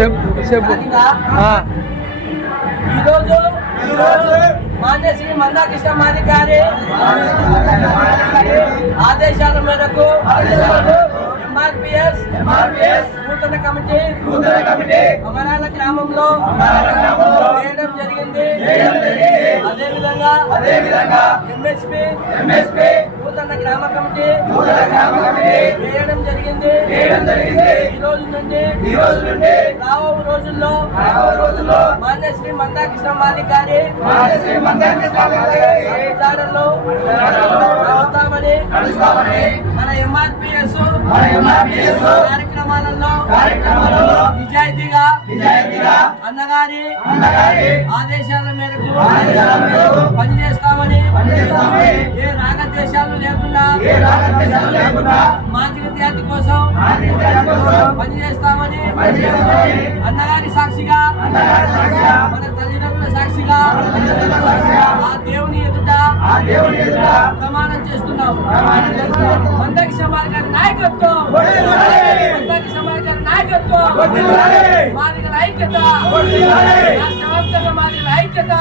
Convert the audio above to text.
చెప్పు ఈరోజు మాన్య శ్రీ మందాకృష్ణ మాది గారి ఆదేశాల మేరకు ఎంఆర్పిఎస్ నూతన కమిటీ అమరాల గ్రామంలో చేయడం జరిగింది. అదే విధంగా ఎంఎస్పి నూతన గ్రామ కమిటీ వేయడం జరిగింది. ఈ రోజు నుండి రాబో రోజుల్లో మాన్య శ్రీ మందాకృష్ణ మాది గారి విచారణలో నడుస్తామని మన ఎంఆర్పిఎస్ కార్యక్రమాలలో నిజాయితీగా అన్నగారి ఆదేశాల మేరకు పనిచేస్తామని ఏ రాగద్వేషాలు లేకుండా మాజీ విద్యార్థి కోసం పనిచేస్తామని అన్నగారి సాక్షిగా మన తల్లిదండ్రుల సాక్షిగా ఆ దేవుని ఎదుట ప్రమాణం చేస్తున్నాం. మందకి సమాజ నాయకత్వం. మందకి సమాజ నాయకత్వం. మాదిగల ఐక్యత. రాష్ట్ర వ్యాప్తంగా మాదిగల ఐక్యత.